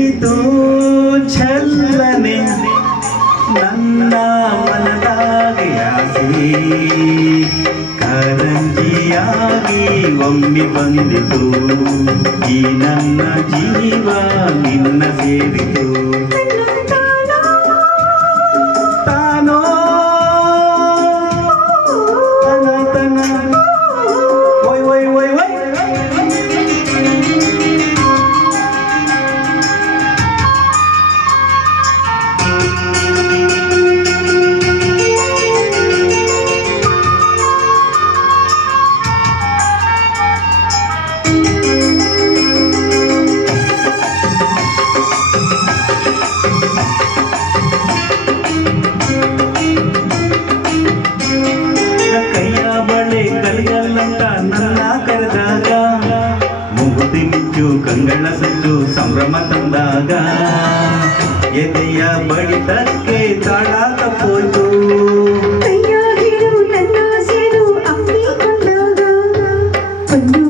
ಮಿಡಿಯಿತು ಛಲ್ಲನೆ ನನ್ನ ಮನದಾಗೆ ಆಸೆ ಕಾರಂಜಿಯಾಗಿ ಒಮ್ಮೆ ಬಂದಿತು ಈ ನನ್ನ ಜೀವ ನಿನ್ನ ಸೇರಿತು ತಾನೋ ತನ ಒಯ್ ಒಯ್ ಒಯ್ ಒಯ್ ಕಲಿಯಲ್ಲಂತ ನನ್ನ ಕರೆದಾಗ ಮುಗುತಿ ಮಿಂಚು ಕಂಗಳ ಸಜ್ಜು ಸಂಭ್ರಮ ತಂದಾಗ ಎದೆಯ ಬಡಿತಕ್ಕೆ ತಾಳ ತಪ್ಪೋಯ್ತು ಕೈಯ ಹಿಡು ನನ್ನ ಸೇರು ಅಪ್ಪಿಕೊಂಡಾಗ ಒಂದು